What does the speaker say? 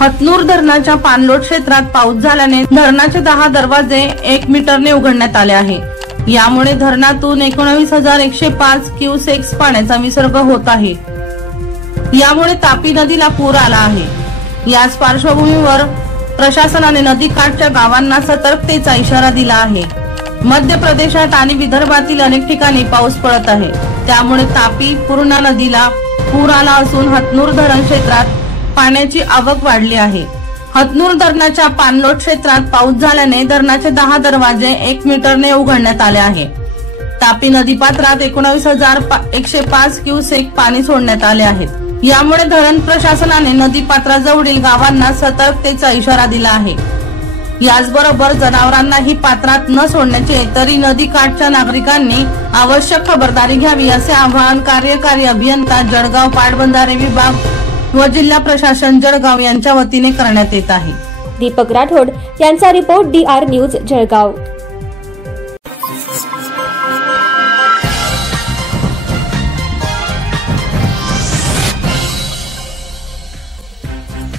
हतनूर धरणाच्या पाणलोट क्षेत्रात पाऊस झाल्याने धरणाचे 10 दरवाजे 1 मीटरने उघडण्यात आले आहे। यामुळे धरणातून 19,105 क्युसेक्स पाण्याचा विसर्ग होत आहे। यामुळे तापी नदीला पूर आला आहे। याच पार्श्वभूमीवर प्रशासनाने नदीकाठच्या गावांना सतर्कतेचा इशारा दिला आहे। मध्य प्रदेशात आणि विदर्भातील अनेक ठिकाणी पाऊस पडत आहे, त्यामुळे तापी पूर्णा नदीला पूर आला असून हतनूर धरण क्षेत्रात पाण्याची आवक वाढली आहे। हतनूर धरणाच्या पाणलोट क्षेत्रात पाऊस झाल्याने धरणाचे 10 दरवाजे 1 मीटरने उघडण्यात आले आहे। तापी नदीपात्रात 19,105 क्युसेक पाणी सोडण्यात आले आहेत। यामुळे धरण प्रशासनाने नदीपात्राजवळील गावांना सतर्कतेचा इशारा दिला आहे। याचबरोबर जनावरांनाही पात्रात न सोडण्याचे, तरी नदीकाठच्या नागरिकांनी आवश्यक खबरदारी घ्यावी असे आवाहन कार्यकारी अभियंता जळगाव पाटबंधारे विभाग व जिल्हा प्रशासन जळगाव यांच्या वतीने करण्यात येत आहे। दीपक राठोड यांचा रिपोर्ट DR न्यूज जळगाव।